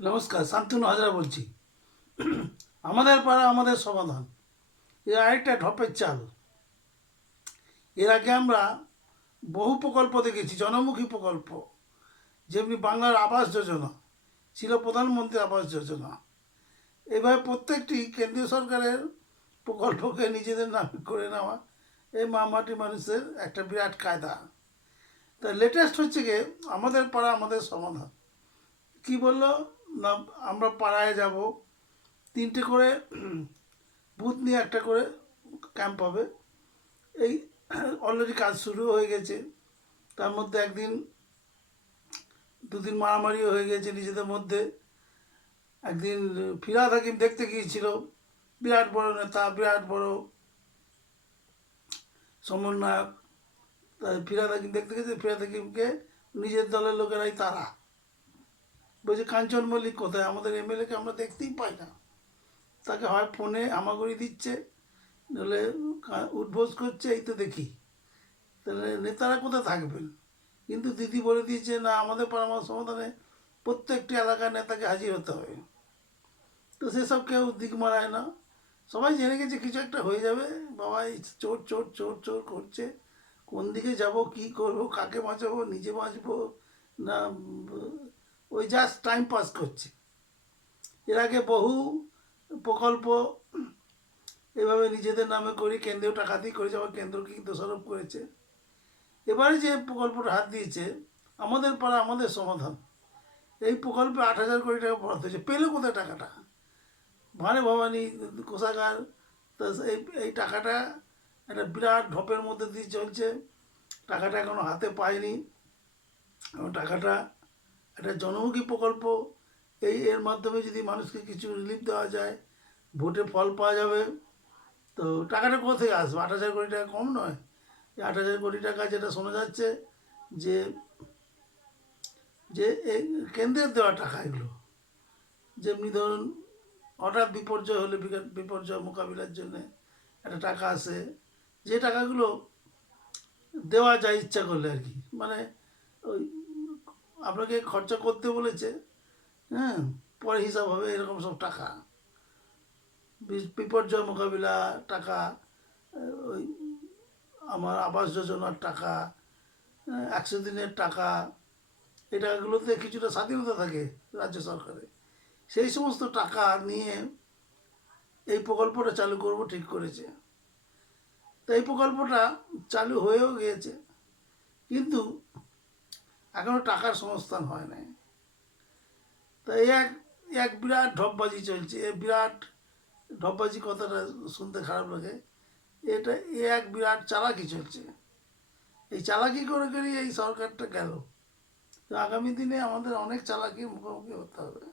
নমস্কার শান্তনু হাজরা বলছি। আমাদের পাড়া আমাদের সমাধান। এ আরেকটা ঢপের চাল। এর আগে আমরা বহু প্রকল্প দেখেছি, জনমুখী প্রকল্প। যেমনি বাংলার আবাস যোজনা, ছিল প্রধানমন্ত্রী আবাস যোজনা। এভাবে প্রত্যেকটি কেন্দ্রীয় সরকারের প্রকল্পকে নিজেদের নামে করে নেওয়া, এই মামাটি মানুষের একটা বিরাট কায়দা। তা লেটেস্ট হচ্ছে গিয়ে আমাদের পাড়া আমাদের সমাধান। কি বলল? না, আমরা পাড়ায় যাব। তিনটে করে বুথ নিয়ে একটা করে ক্যাম্প হবে। এই অলরেডি কাজ শুরু হয়ে গেছে। তার মধ্যে একদিন, দুদিন মারামারিও হয়ে গেছে নিজেদের মধ্যে। একদিন ফিরাদ হাকিম দেখতে গিয়েছিল। বিরাট বড় নেতা, বিরাট বড় সমন্বয়ক। ফিরাদ হাকিম দেখতে গেছে ফিরাদ হাকিমকে নিজের দলের লোকেরাই তারা। বলছে কাঞ্চন মল্লিক কোথায়? আমাদের এমএলএকে আমরা দেখতেই পাই না। তাকে হয় ফোনে হামাগুড়ি দিচ্ছে নইলে কা- উদ্বোস করছে, এই তো দেখি। তাহলে নেতারা কোথায় থাকবেন? কিন্তু দিদি বলে দিয়েছে, না, আমাদের পরামর্শ সমাধানে প্রত্যেকটি এলাকার নেতাকে হাজির হতে হবে। তো সেসব কেউ দিক মারায় না। সবাই জেনে গেছে কিছু একটা হয়ে যাবে। বাবা, এই চোর চোর চোর চোর করছে। কোন দিকে যাব, কি করব, কাকে বাঁচাবো, নিজে বাঁচবো, না ওই জাস্ট টাইম পাস করছে। এর আগে বহু প্রকল্প এভাবে নিজেদের নামে করি কেন্দ্রীয় টাকা দিয়ে করেছে, আবার কেন্দ্রকে দোষারোপ করেছে। এবারে যে প্রকল্পটা হাত দিয়েছে, আমাদের পাড়া আমাদের সমাধান। এই প্রকল্পে আট হাজার কোটি টাকা বরাদ্দ হয়েছে। পেলে কোথায় টাকাটা? ভানে ভবানী, কোষাগার, তা এই এই টাকাটা একটা বিরাট ঢপের মধ্যে দিয়ে চলছে। টাকাটা এখনও হাতে পায়নি এবং টাকাটা একটা জনমুখী প্রকল্প, এই এর মাধ্যমে যদি মানুষকে কিছু রিলিফ দেওয়া যায়, ভোটে ফল পাওয়া যাবে, তো টাকাটা কোথা থেকে আসবে? আট হাজার কোটি টাকা কম নয়। আট হাজার কোটি টাকা যেটা শোনা যাচ্ছে যে যে এই কেন্দ্রের দেওয়া টাকা এগুলো, যেমনি ধরুন হঠাৎ বিপর্যয় হলে বিপর্যয় মোকাবিলার জন্য একটা টাকা আসে, যে টাকাগুলো দেওয়া যায় ইচ্ছা করলে আর কি মানে ওই আপনাকে খরচা করতে বলেছে হ্যাঁ পরে হিসাব হবে এরকম সব টাকা। বিপর্যয় মোকাবিলা টাকা ওই আমার আবাস যোজনার টাকা একশো দিনের টাকা, এই টাকাগুলোতে কিছুটা স্বাধীনতা থাকে রাজ্য সরকারে সেই সমস্ত টাকা নিয়ে এই প্রকল্পটা চালু করব ঠিক করেছে। তো এই প্রকল্পটা চালু হয়েও গিয়েছে। কিন্তু এখনও টাকার সংস্থান হয় নাই। তো এই এক এক বিরাট ঢপবাজি চলছে। এ বিরাট ঢপবাজি কথাটা শুনতে খারাপ লাগে। এটা এ এক বিরাট চালাকি চলছে। এই চালাকি করে করেই এই সরকারটা গেল। আগামী দিনে আমাদের অনেক চালাকি মুখোমুখি হতে হবে।